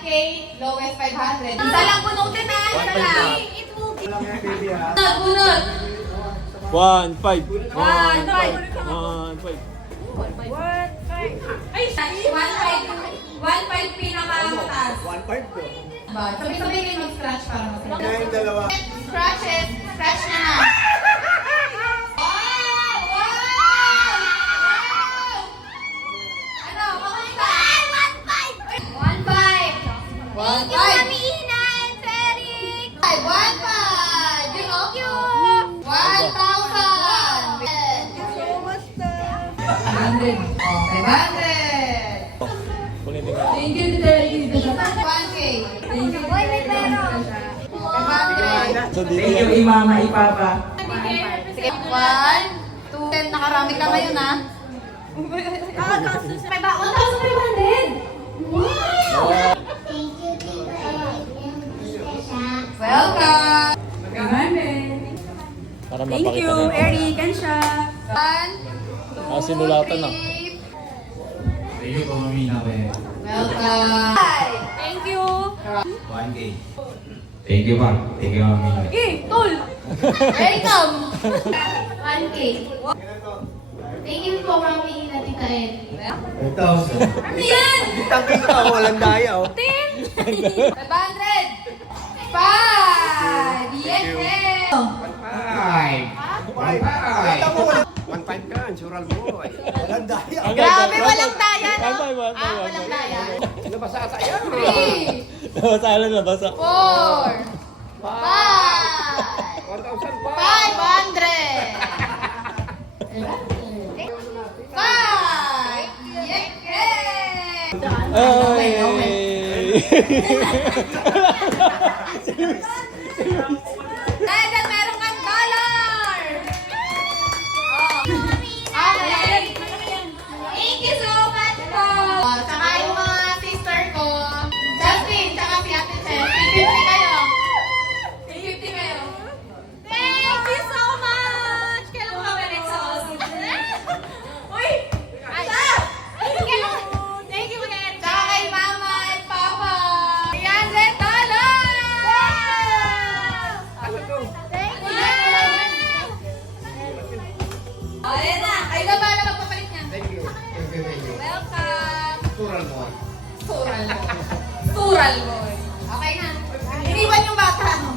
1K, lowest 500. Isa lang bunutin na. Isa lang. It will be. Bunot. 1.5. 1.5. 1.5. Ay, 1.5 pinakamataas. 1.5 ko. Sabay-sabay kayo mag-scratch para masaya. Kaya yung dalawa. Scratches. Scratch na na. Ano? Makakita? 1.5. 1.5. Thank you, Mami Ina and Ferry. 1.5. You know? 1,000. Okay, 100. Kunin din ka. Thank you, Tita. 1K. Thank you. Uy, may pera. 500. So, dito Thank you, yan. Imama, Ipapa. Sige, 1, 2, 10. Nakaramik ka ngayon, ha? 1,500. Wow! Welcome! Para Thank mapakita you, natin. Eric, Kansha. 1, 2, Sinulatan na. 3. Thank you, Pamamina. Welcome! Thank you. 1K. Thank you, Pa. Thank you, Pamamina. Tol. Welcome! 1K. Thank you po, Mami Ina, Tita Ed. 1,000. Ano yan? Kitang-kita ko, walang daya oh. 500! 5! Yes, yes! 1.5 ka, sural mo. Walang daya. Grabe, walang daya, no? 1.5, 1.5, Walang daya. Nabasa sa iyo. 3, Nabasa lang, nabasa. 4, 5, 1,000 pa. 5! Yes, yes! Ay! Dahil meron kang dollar! Okay. Thank you so much po! Tsaka yung mga sister ko, Justin, tsaka si Ate Chen, 50 kayo. 50 kayo. Thank you so much! Kailan mo kami rin sa hospital? Uy! Stop! Thank you again. Tsaka kay Mama and Papa. $300! Thank you! Ayan na. Kayo na bala magpapalit niya. Thank you. Welcome. Sural mo. Sural boy. Sural boy. Okay na. Iniwan yung bata.